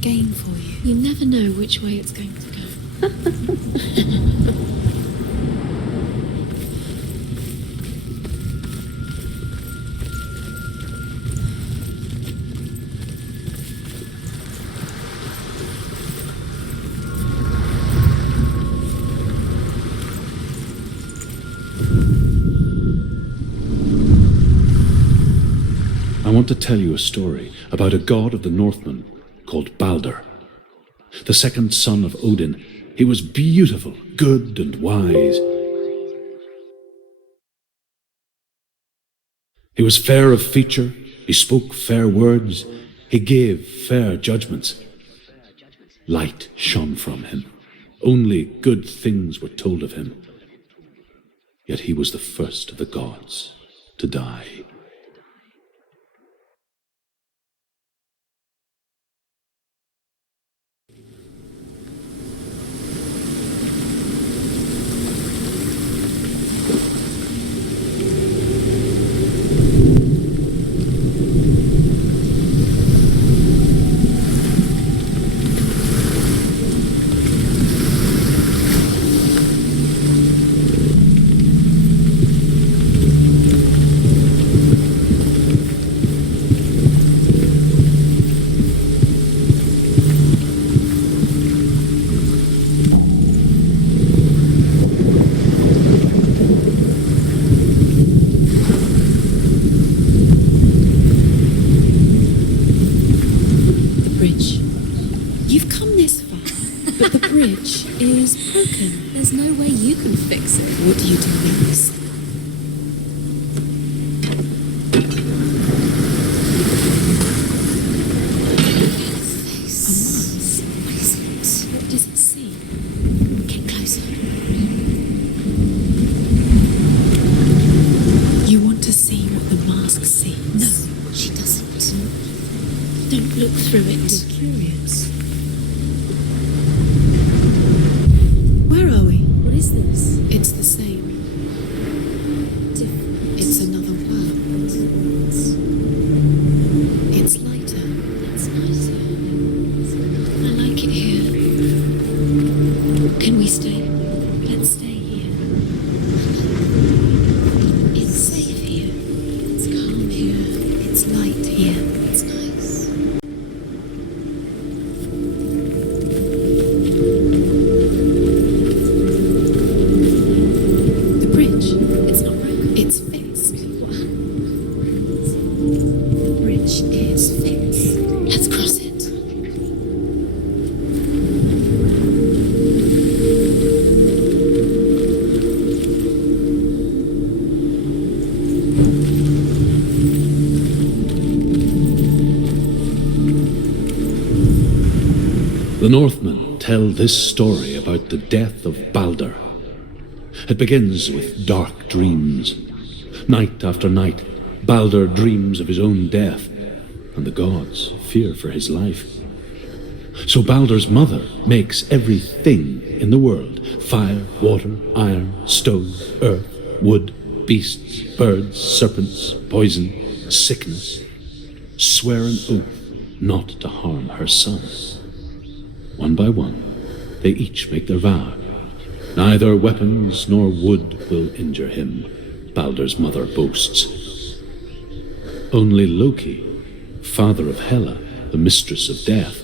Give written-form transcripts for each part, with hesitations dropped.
game for you. You never know which way it's going to go. I want to tell you a story about a god of the Northmen called Balder. The second son of Odin, he was beautiful, good and wise. He was fair of feature, he spoke fair words, he gave fair judgments. Light shone from him, only good things were told of him. Yet he was the first of the gods to die. The Northmen tell this story about the death of Balder. It begins with dark dreams. Night after night, Balder dreams of his own death, and the gods fear for his life. So Balder's mother makes everything in the world: fire, water, iron, stone, earth, wood, beasts, birds, serpents, poison, sickness, swear an oath not to harm her son. One by one, they each make their vow. Neither weapons nor wood will injure him, Balder's mother boasts. Only Loki, father of Hela, the mistress of death,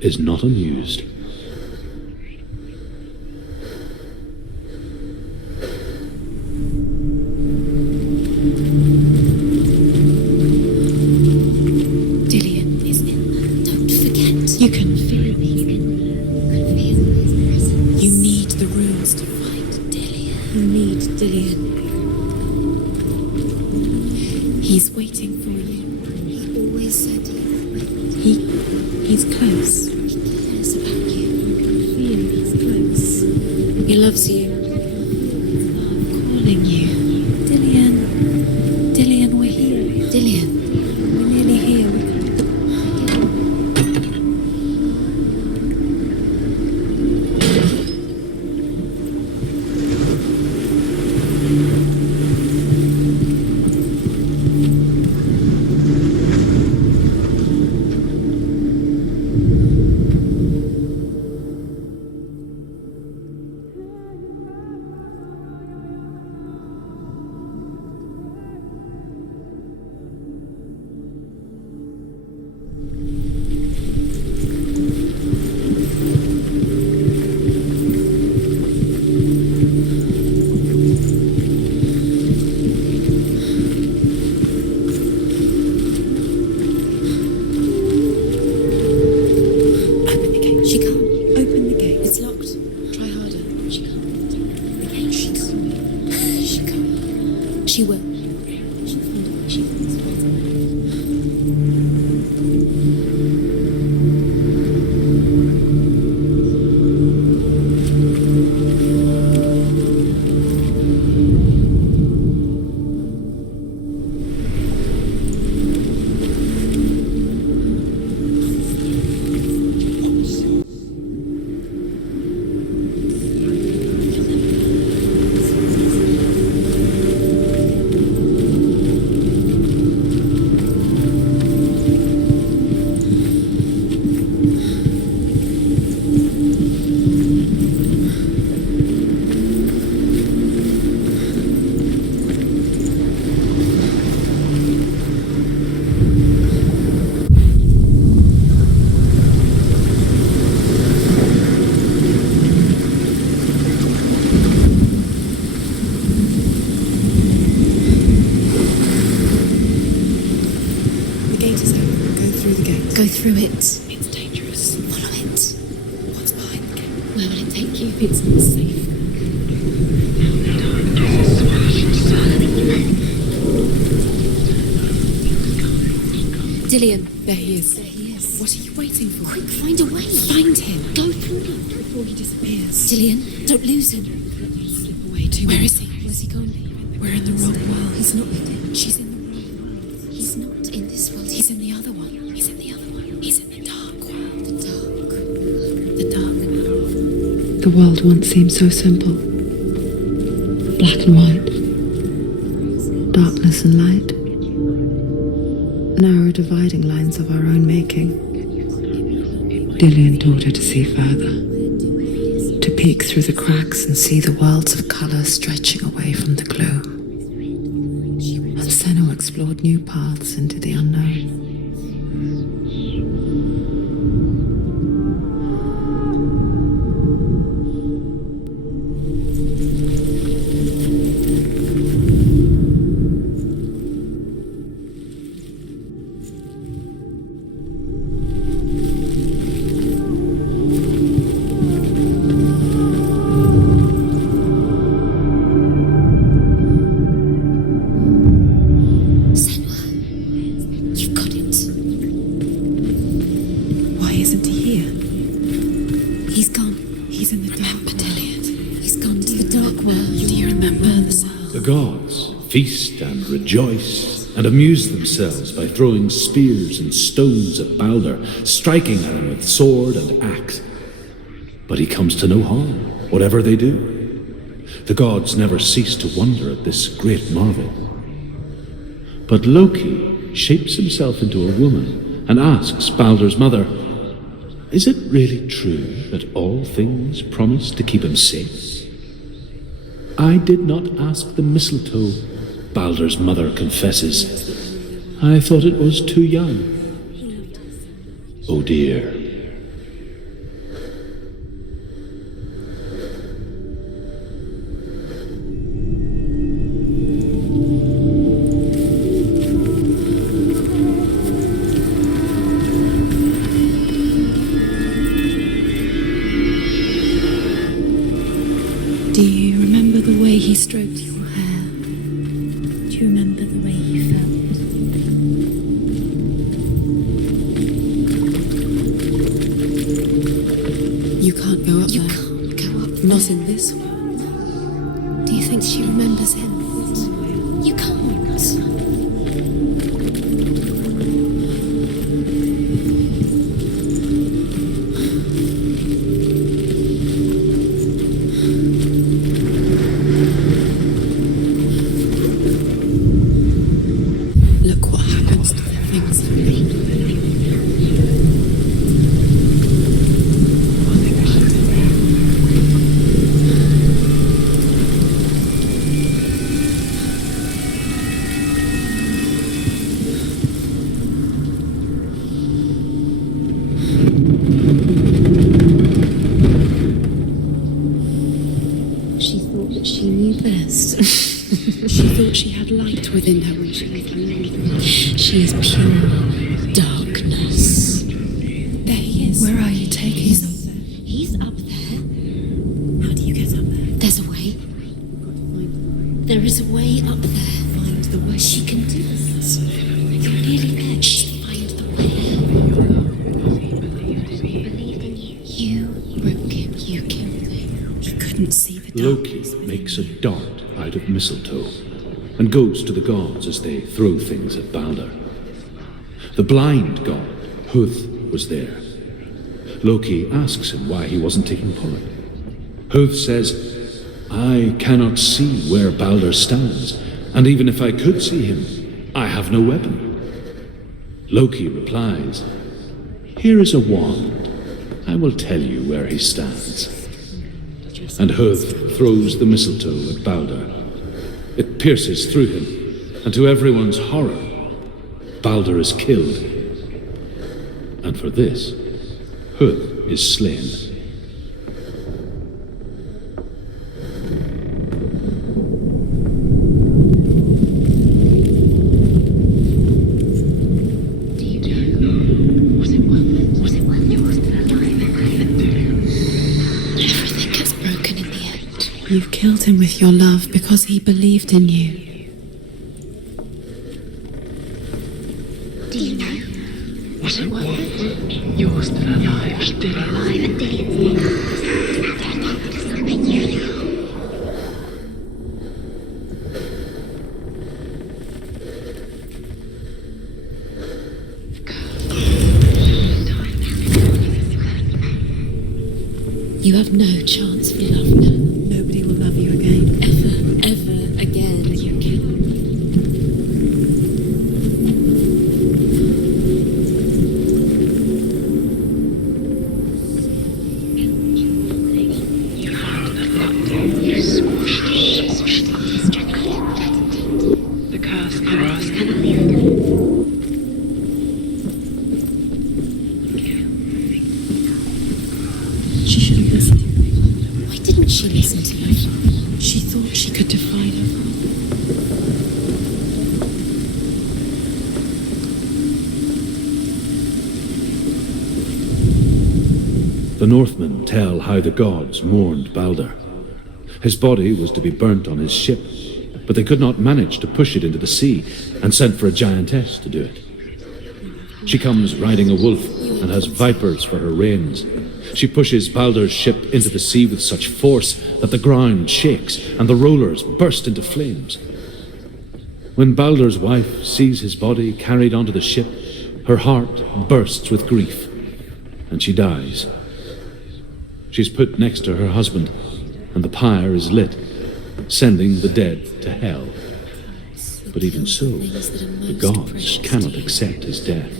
is not amused. Go through it. It's dangerous. Follow it. What's behind the gate? Where will it take you? It's not safe. Dillian. There he is. There he is. What are you waiting for? Quick, find a way. Find him. Go through it. Before he disappears. Dillian, don't lose him. Slip away too. Where is he? Where's he gone? We're in the wrong world. He's not. She's in the wrong world. He's not in this world. He's in the other one. He's in the other one. He's in the dark world. The dark. The dark world. The world once seemed so simple. Black and white. Darkness and light. Narrow dividing lines of our own making. Dillian taught her to see further. To peek through the cracks and see the worlds of colour stretching away from the gloom. And Senua explored new paths into the unknown. Feast and rejoice, and amuse themselves by throwing spears and stones at Balder, striking at him with sword and axe. But he comes to no harm, whatever they do. The gods never cease to wonder at this great marvel. But Loki shapes himself into a woman and asks Balder's mother, "Is it really true that all things promise to keep him safe?" "I did not ask the mistletoe," Balder's mother confesses. "I thought it was too young." Oh dear. Do you remember the way he stroked your hair? Do you remember the way he felt? You can't go up there. You can't go up there. Not in this world. Do you think she remembers him? You can't. Look what happens to the things that we She thought that she knew best. She thought she had light within her when she was young. She is pure darkness. There he is. Where are you taking He's him? up there. He's up there. How do you get up there? There's a way. There is a way up there. Find the way. She can do this. You're nearly there. She'll find the way. Believed in you. You broke him. You killed him. He couldn't see the Loki darkness. makes a dart out of mistletoe and goes to the gods as they throw things at Balder. The blind god, Huth, was there. Loki asks him why he wasn't taking part. Huth says, "I cannot see where Balder stands, and even if I could see him, I have no weapon." Loki replies, "Here is a wand. I will tell you where he stands." And Huth throws the mistletoe at Balder. It pierces through him, and to everyone's horror, Balder is killed. And for this, Huth is slain. Do you know what with your love because he believed in you. Do you know? Was it worth it? You're still alive, still alive. And Dillian's You have no chance for love now. Nobody will love you again. Ever again. You can. You found the love. You squashed the curse crossed. She should have listened. Why didn't she listen to me? She thought she could defy love. The Northmen tell how the gods mourned Balder. His body was to be burnt on his ship, but they could not manage to push it into the sea and sent for a giantess to do it. She comes riding a wolf and has vipers for her reins. She pushes Balder's ship into the sea with such force that the ground shakes and the rollers burst into flames. When Balder's wife sees his body carried onto the ship, her heart bursts with grief, and she dies. She's put next to her husband, and the pyre is lit, sending the dead to hell. But even so, the gods cannot accept his death.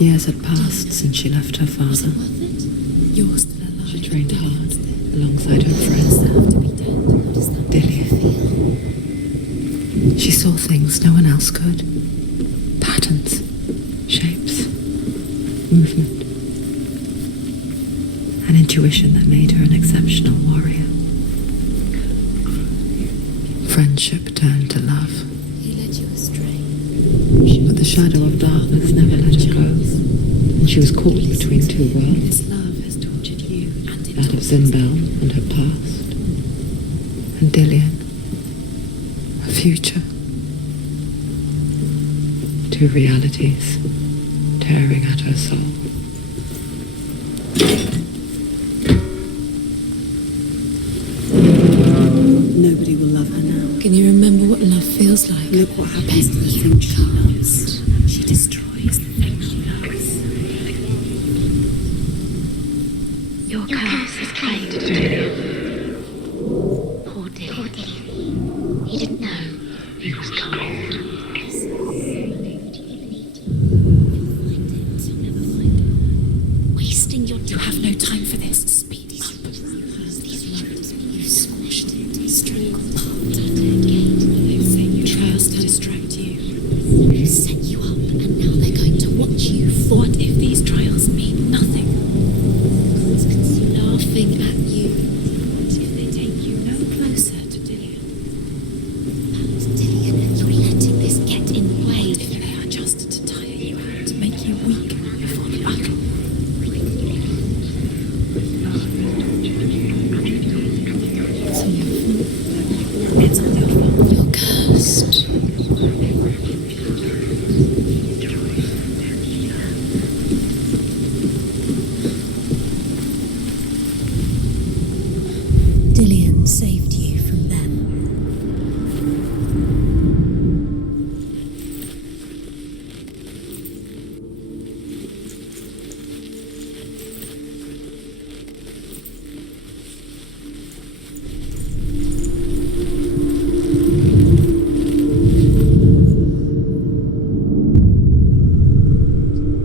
Years had passed since she left her father. You're still alive. She trained hard alongside her friends. Dillian. She saw things no one else could. Patterns, shapes, movement. An intuition that made her an exceptional warrior. Friendship turned to love. He led you astray. But the shadow of darkness never let her go, and she was caught between two worlds, This love has tortured you and it that of Zimbel and her past, and Dillian, her future. Two realities tearing at her soul. Nobody will love her now. Can you remember what love feels like? Look what happens to the thing she loves. She destroys the thing she loves. Your curse is claimed to Dillian. Poor Dillian. He didn't know. He was cold. Wasting your time. You have no time for this. Speed up. These lovers, you smashed it, strangled, you trials to distract you. Set you up, and now they're going to watch you fall. What if these trials mean nothing? Laughing at you. What if they take you no closer to Dillian? Dillian, you're letting this get in the way. What if they are just to tire you out, to make you weak before the battle? It's all your fault. You're cursed. Dillian saved you from them.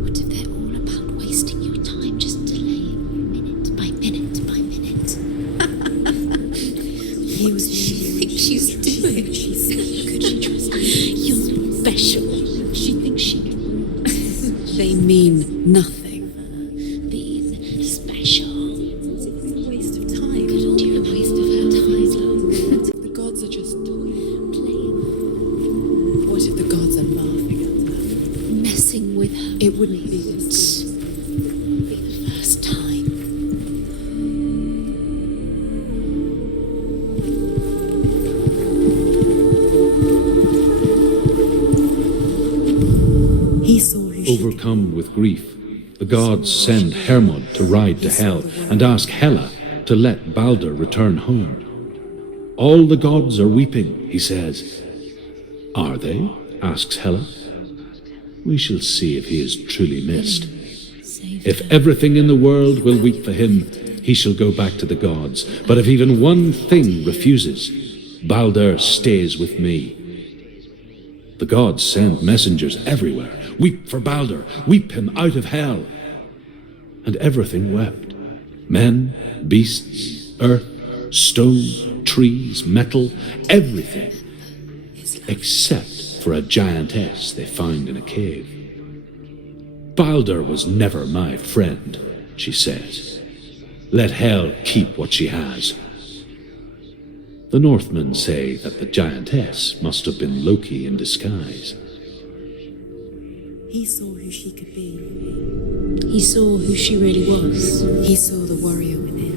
What if they're all about wasting your time, just delaying minute by minute by minute? She thinks she's doing. Could she trust you? You're special. She thinks she can. They mean nothing. Being special. with her. It wouldn't be this. Be the first time. He saw who she Overcome with grief, the gods send Hermod to ride to Hell and ask Hela to let Balder return home. All the gods are weeping, he says. Are they? Asks Hela. We shall see if he is truly missed. If everything in the world will weep for him, he shall go back to the gods. But if even one thing refuses, Balder stays with me. The gods send messengers everywhere. Weep for Balder, weep him out of hell. And everything wept. Men, beasts, earth, stone, trees, metal, everything. Except for a giantess they found in a cave. Balder was never my friend, she says. Let Hel keep what she has. The Northmen say that the giantess must have been Loki in disguise. He saw who she could be. He saw who she really was. He saw the warrior within.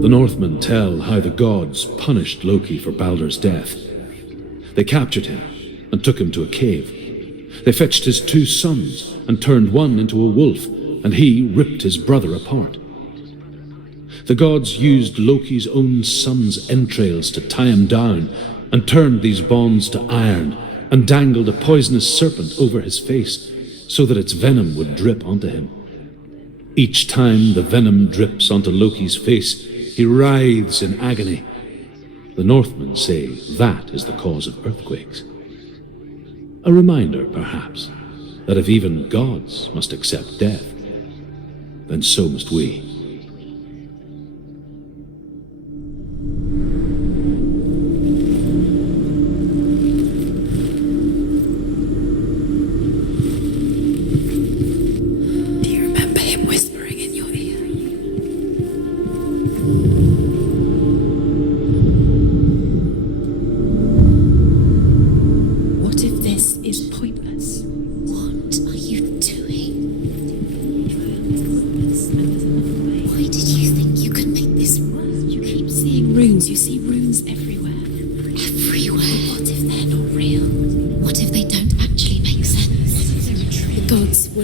The Northmen tell how the gods punished Loki for Balder's death. They captured him and took him to a cave. They fetched his 2 sons and turned one into a wolf, and he ripped his brother apart. The gods used Loki's own son's entrails to tie him down and turned these bonds to iron and dangled a poisonous serpent over his face so that its venom would drip onto him. Each time the venom drips onto Loki's face, he writhes in agony. The Northmen say that is the cause of earthquakes. A reminder, perhaps, that if even gods must accept death, then so must we. Do you remember him whispering in your ear? What if this is pointless? What are you doing?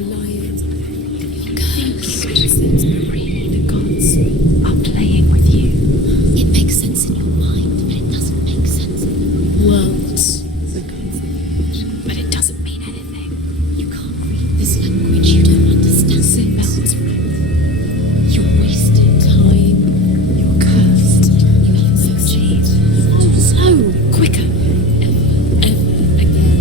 were lying. Your curse. The gods are playing with you. It makes sense in your mind, but it doesn't make sense in worlds. But it doesn't mean anything. You can't read this language. You don't understand. Symbols. You're wasting time. You're cursed. You haven't succeeded. So quicker. Ever again.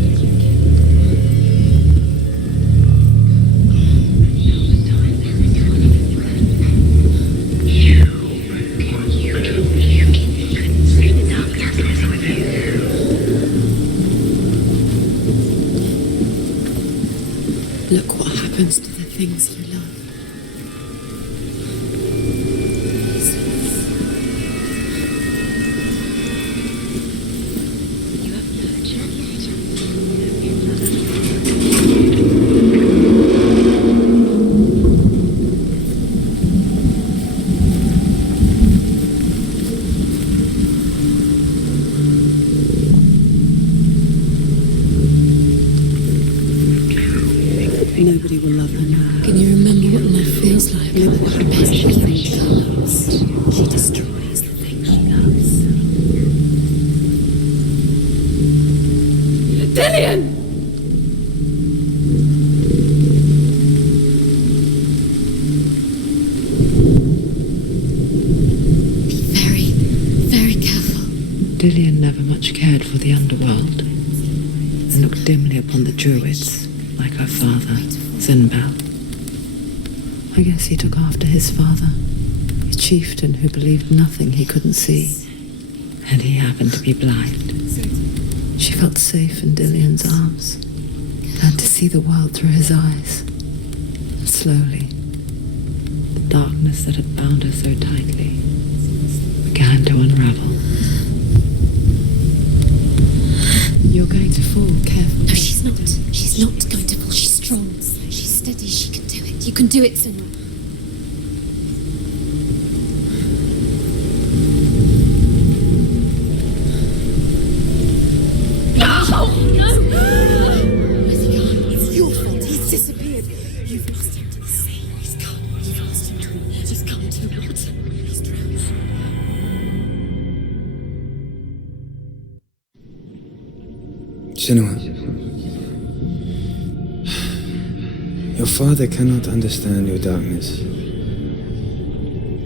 Look what happens to the things you love. You have nurtured. Nobody will love her now. Can you remember what love feels like? Look what happens to the thing she loves. She destroys the thing she loves. Dillian! Be very, very careful. Dillian never much cared for the underworld and looked dimly upon the druids, like her father, Zinbal. I guess he took after his father, a chieftain who believed nothing he couldn't see, and he happened to be blind. She felt safe in Dillian's arms, learned to see the world through his eyes. And slowly, the darkness that had bound her so tightly began to unravel. You're going to fall, careful. No, she's not. She's not going to fall. She's strong. She's steady. She can do it. You can do it, Senua. Where's he gone? It's your fault. He's disappeared. You've lost him to the sea. He's gone. You've lost him to the water. He's gone to the water. He's drowned. Senua, your father cannot understand your darkness.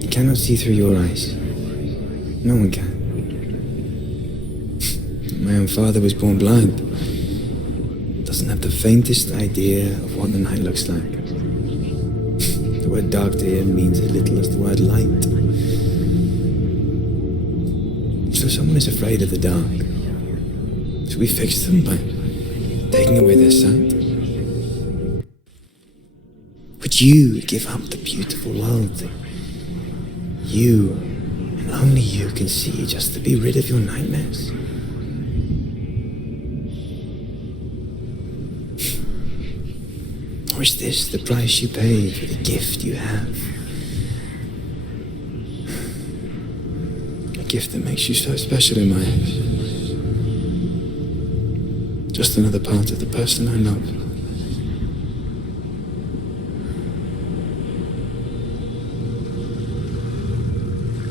He cannot see through your eyes. No one can. My own father was born blind. Doesn't have the faintest idea of what the night looks like. The word dark to him means as little as the word light. So someone is afraid of the dark. Should we fix them by taking away their sight? Would you give up the beautiful world that you and only you can see just to be rid of your nightmares? Or is this the price you pay for the gift you have? A gift that makes you so special in my eyes. Just another part of the person I love.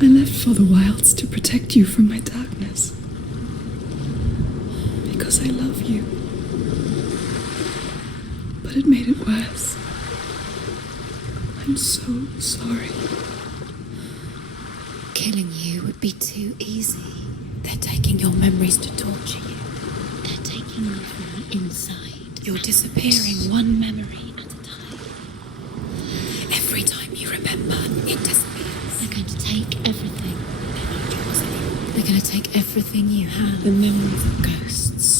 I left for the wilds to protect you from my darkness. Because I love you. But it made it worse. I'm so sorry. Killing you would be too easy. They're taking your memories to torture you. They're taking you from the inside. You're disappearing one memory at a time. Every time you remember, it disappears. They're going to take everything. They're not yours anymore. They're going to take everything you have. The memories of ghosts.